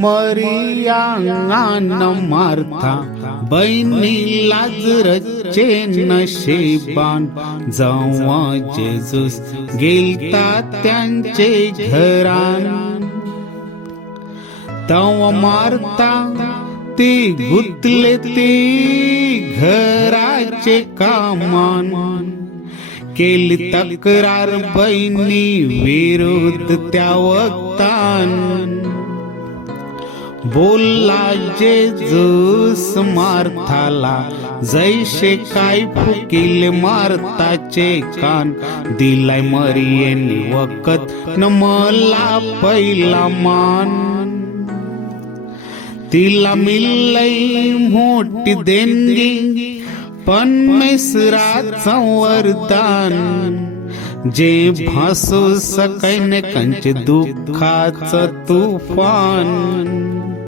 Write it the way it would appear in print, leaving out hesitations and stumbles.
Marianne Martha बहिणी लाजरचे नशिबान जेव्हा जेजूस गेलता त्यांचे घरान तेव्हा मार्था ती गुंतले ती घराचे कामान केली तक्रार बहिणी विरुद्ध त्या वक्तान बोलला जेजूस मार्थाला जैसे काय फुकिले मार्थाचे कान दिलाय मरियेने वकत न मला पहिला मान तिला मिळलंय मोठी देणगी परमेश्वराचं वरदान जे भासू सकैने कंच दुःखाचं तुफान